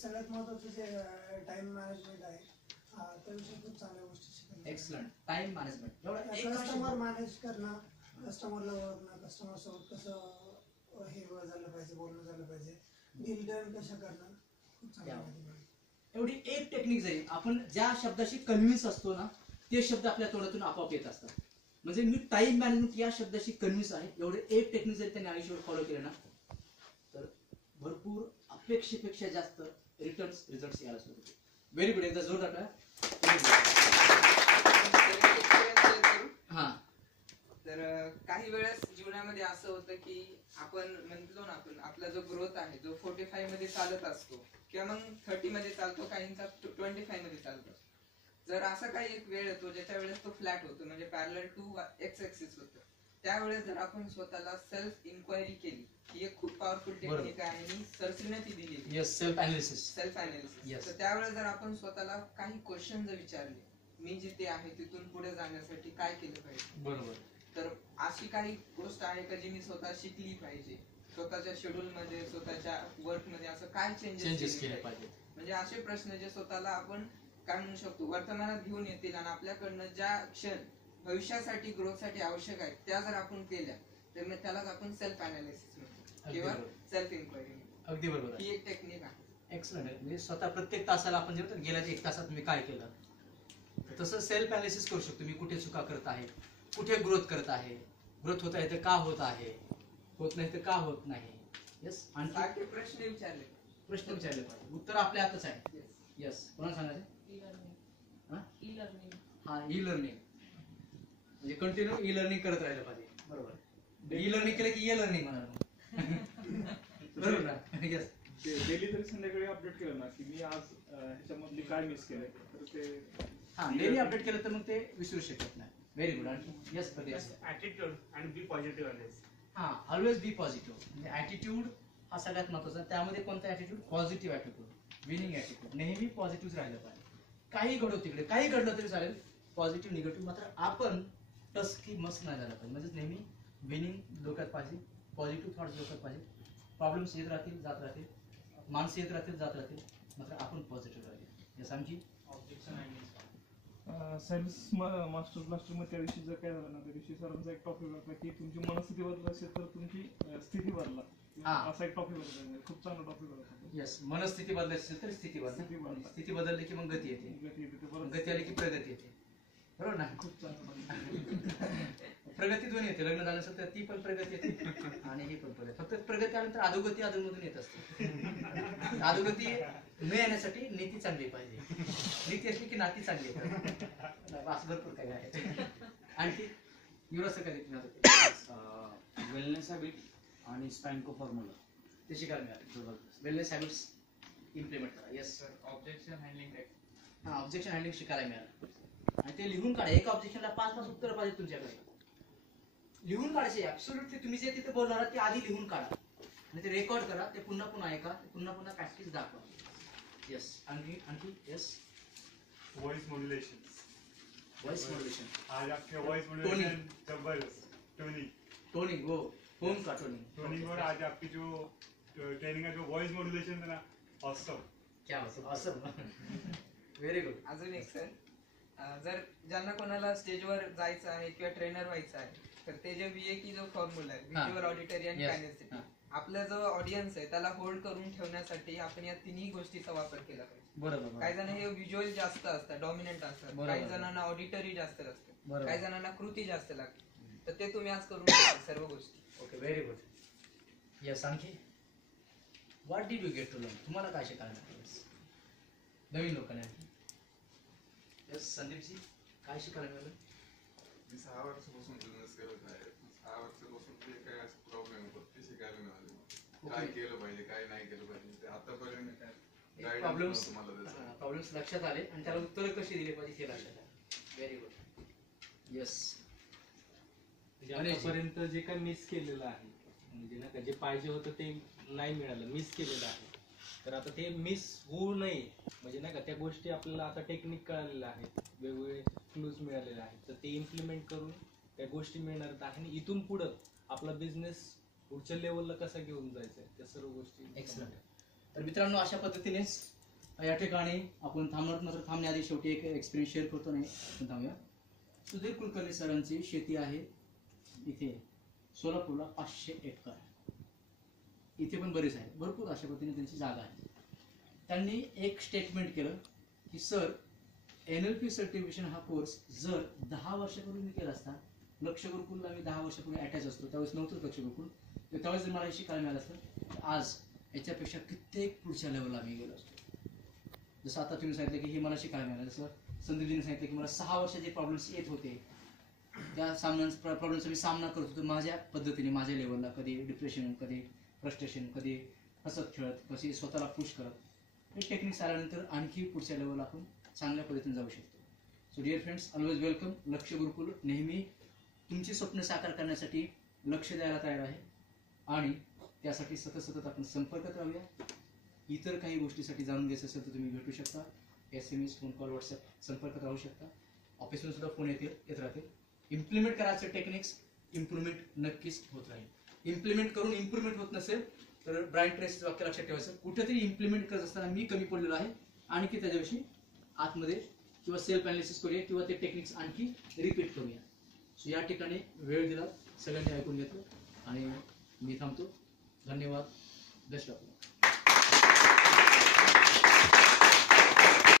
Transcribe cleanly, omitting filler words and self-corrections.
सगळ्यात महत्त्वाचं जे टाइम मॅनेजमेंट आहे त्याविषयी खूप चांगल्या गोष्टी शिकायला. Excellent. Time management, customer manage करणं, कस्टमरला ओळखणं, कस्टमर सोबत कसं हे झालं पाहिजे, बोलणं झालं पाहिजे, डील डन कसं करणं, खूप चांगलं. एवढी एक टेक्निक जाईल, आपण ज्या शब्दाशी कन्व्हिन्स असतो ना ते शब्द आपल्या तोंडातून आपोआप येत असतात. म्हणजे मी टाइम मॅनेजमेंट या शब्दाशी कन्व्हिन्स आहे, एवढे एक टेक्निक जरी त्यांनी आयुष्यावर फॉलो केलं ना तर भरपूर अपेक्षेपेक्षा जास्त रिझल्ट यायला सुरू होते. Very good. एकदा जोर टाका. हा, तर काही वेळेस जीवनामध्ये असं होतं की आपण म्हणतो ना, आपण आपला जो ग्रोथ आहे जो 45 मध्ये चालत असतो किंवा मग 30 मध्ये चालतो, काहींचा 25 मध्ये चालतो. जर असा काही एक वेळ येतो ज्याच्या वेळेस तो फ्लॅट होतो, म्हणजे पॅरलल टू एक्स ऍक्सिस होतं, त्यावेळेस जर आपण स्वतःला सेल्फ इन्क्वायरी केली, ही एक खूप पॉवरफुल टेक्निक आहे आणि सरसीने ती दिली. Yes, self analysis. तर त्यावेळेस जर आपण स्वतःला काही क्वेश्चन जर विचारले, मी जिथे आहे तिथून पुढे जाण्यासाठी काय केलं पाहिजे, बरोबर, तर अशी काही गोष्ट आहे का जी मी स्वतः शिकली पाहिजे, स्वतःच्या शेड्यूल मध्ये, स्वतःच्या वर्क मध्ये असं काय चेंजेस केले पाहिजे. म्हणजे असे प्रश्न जे स्वतःला आपण काय म्हणू शकतो वर्तमानात घेऊन येतील आणि आपल्याकडनं ज्या क्षण भविष्यासाठी ग्रोथसाठी आवश्यक आहेत त्या जर आपण केल्या तर मग त्यालाच आपण सेल्फ अनालिसिस म्हणतो किंवा सेल्फ इन्क्वायरी. अगदी बरोबर. ही एक टेक्निक आहे. एक्सलंट. म्हणजे स्वतः प्रत्येक तासाला आपण जे म्हणतो गेल्या 1 तासात मी काय केलं, तसं सेल्फ अनालिसिस करू शकतो. मी कुठे चुका करत आहे, कुठे ग्रोथ करत आहे, ग्रोथ होत आहे तर का होत आहे, होत नाही तर का होत नाही. यस. आणि प्रश्न विचारले पाहिजे, उत्तर आपल्या हातच आहे. यस. कोणाला सांगायचं? हा, ई लर्निंग म्हणजे कंटिन्यू ई लर्निंग करत राहिलं पाहिजे. बरोबर. ई लर्निंग केलं की ए लर्निंग म्हणाल. बरोबर ना? यस. डेली तरी संध्याकाळी अपडेट केलं ना की मी आज ह्याच्यामधली काय मिस केलंय, तर ते हा डेली अपडेट केलं तर मग ते विसरू शकत नाही. Very good. आणखी यस प्रदेश. Attitude and be positive always. हा, ऑलवेज बी पॉझिटिव्ह. म्हणजे ॲटिट्यूड हा सगळ्यात महत्वाचा. त्यामध्ये कोणता attitude? Positive attitude, winning attitude. नेहमी पॉझिटिव्ह राहिलं पाहिजे. काही घडो तिकडे, काही घडलं तरी चालेल, पॉझिटिव्ह निगेटिव्ह मात्र आपण टस्की मस्त नाही झाला पाहिजे. म्हणजे नेहमी विनिंग डोक्यात पाहिजे, पॉझिटिव्ह थॉट्स डोक्यात पाहिजे. प्रॉब्लेम्स येत राहतील जात राहतील, माणसं येत राहतील जात राहतील, मात्र आपण पॉझिटिव्ह राहील. यस. आणखी ऑब्जेक्शन सेल्स मास्टर ब्लास्टर मध्ये त्या दिवशी जर काय झालं ना, त्या दिवशी सरांचा एक टॉपिक होता की तुमची मनस्थिती बदलत असेल तर तुमची स्थिती बदला, असा एक टॉपिक होता. खूप चांगला टॉपिक होता. यस. मनस्थिती बदलायची असेल तर स्थिती बदला. स्थिती बदलली की मग गती येते, गती आली की प्रगती येते. बरोबर ना? खूप चांगला. प्रगती दोन्ही येते. लग्न झालं असेल तर ती पण प्रगती येते आणि ही पण प्रगती. फक्त प्रगती आल्यानंतर अधोगती अधूनमधून येत असते. अधोगती न येण्यासाठी नीती चांगली पाहिजे. नीती असली की नाती चांगली येतात. भरपूर काय आहे. आणखी युवराज काय वेलनेस हॅबिट आणि स्पॅन्को फॉर्म्युला ते शिकायला मिळाले. वेलनेस हॅबिट्स इम्प्लिमेंट करा. Yes sir. Objection handling technique. हा, ऑब्जेक्शन हँडलिंग शिकायला मिळालं आणि ते लिहून काढा. एका ऑब्जेक्शनला 5-5 उत्तर पाहिजे तुमच्याकडे. लिहून काढायचे ऍब्सोल्युटली. तुम्ही जे तिथे बोलणार ते आधी लिहून काढा आणि ते रेकॉर्ड करा. ते पुन्हा पुन्हा ऐका, पुन्हा पुन्हा प्रॅक्टिस दाखवा. येस. आणखी yes. Voice modulation. Voice modulation. आज आपके वॉइस मॉड्युलेशन जबरदस्त. टोनिंग वो होम का टोनिंग और आज आपकी जो ट्रेनिंग का जो वॉइस मॉड्युलेशन है ना, ऑसम. क्या ऑसम. Very good. अजून एक सर, जर ज्यांना कोणाला स्टेजवर जायचं आहे किंवा ट्रेनर व्हायचं आहे तर ते जे VAK जो फॉर्म्युला आहे, व्हिज्युअल, ऑडिटरी आणि कायनेस्थेटिक, आपला जो ऑडियन्स आहे त्याला होल्ड करून ठेवण्यासाठी आपण या तिन्ही गोष्टीचा वापर केला पाहिजे. बरोबर. काही जण हे व्हिज्युअल जास्त असतात, डॉमिनंट असतात, काही जणांना ऑडिटरी जास्त असते, काही जणांना कृती जास्त लागते. तर ते तुम्ही आज करून सर्व गोष्टी. Okay, very good. यस. आणखी what did you get to learn? तुम्हाला काय शिकायला मिळालं नवीन लोकांना? यस. संदीपजी काय शिकायला मिळालं? मी 6 वर्षापासून बिझनेस करत आहे. 6 वर्षापासून जे काय असं प्रॉब्लेम होतात ते शिकायला मिळाले. काय केलं पाहिजे, काय नाही केलं पाहिजे, ते आतापर्यंत प्रॉब्लेम्स लक्षात आले आणि त्याला उत्तर कशी दिली पाहिजे ते लक्षात आले. Very good. येस. आतापर्यंत जे काय मिस केलेलं आहे, म्हणजे ना का जे पाहिजे होतं ते नाही मिळालं, मिस केलेलं आहे, तर आता ते मिस होऊ नये म्हणजे नाही का त्या गोष्टी आपल्याला आता टेक्निक कळालेलं आहे, वेगवेगळे क्लूज मिळालेले आहेत, तर ते इम्प्लिमेंट करून त्या गोष्टी मिळणार आहेत आणि इथून पुढं आपला बिझनेस पुढच्या लेवलला कसा घेऊन जायचा त्या सर्व गोष्टी. एक्सलंट. तर मित्रांनो, अशा पद्धतीनेच या ठिकाणी आपण थांबण्याआधी शेवटी एक एक्सपिरियन्स शेअर करतो. नाही आपण थांबूया. सुधीर कुलकर्णी सरांची शेती आहे इथे सोलापूरला 500 एकर. इथे पण बरेच आहे, भरपूर अशा पद्धतीने त्यांची जागा आहे. त्यांनी एक स्टेटमेंट केलं की सर, NLP सर्टिफिकेशन हा कोर्स जर 10 वर्षापूर्वी मी केला असता, लक्ष गुरुकुलला मी 10 वर्षापूर्वी अटॅच असतो, त्यावेळेस नव्हतं लक्ष गुरुकुल, तर त्यावेळेस जर मला हे शिकायला मिळालं असतं तर आज याच्यापेक्षा कित्येक पुढच्या लेवलला आम्ही गेलो असतो. जसं आता तुम्ही सांगितलं की हे मला शिकायला मिळालं, जसं संदीपजीने सांगितलं की मला 6 वर्षाचे प्रॉब्लेम्स येत होते, त्या प्रॉब्लेमचा मी सामना करत होतो माझ्या पद्धतीने, माझ्या लेवलला, कधी डिप्रेशन, कधी फ्रस्ट्रेशन, कधी हसत खेळत, कधी स्वतःला पुश करत. हे टेक्निक्स आल्यानंतर आणखी पुढच्या लेवलला आपण चांगल्या पद्धतीने जाऊ शकतो. So dear friends, always welcome. Laksh Gurukul नेहमी तुमची स्वप्न साकार करण्यासाठी लक्ष द्यायला तयार आहे आणि त्यासाठी सतत आपण संपर्कात राहूया. इतर काही गोष्टीसाठी जाणून घ्यायचं असेल तर तुम्ही भेटू शकता. SMS, फोन कॉल, व्हॉट्सअप संपर्कात राहू शकता. ऑफिसमध्ये सुद्धा फोन येत राहतील. इम्प्लिमेंट करायचे टेक्निक्स, इम्प्रुव्हमेंट नक्कीच होत राहील. इम्प्लिमेंट करून इम्प्रुव्हमेंट होत नसेल तर ब्राईट ट्रेस वाक्य लक्षात ठेवायचं, कुठेतरी इम्प्लिमेंट करत असताना मी कमी पडलेलो आहे, आणखी त्याच्याविषयी आतमध्ये किंवा सेल्फ अनालिसिस करूया किंवा ते टेक्निक्स आणखी रिपीट करूया. सो या ठिकाणी वेळ दिला, सगळ्यांनी ऐकून घेतलं आणि मी थांबतो. धन्यवाद. Best of luck.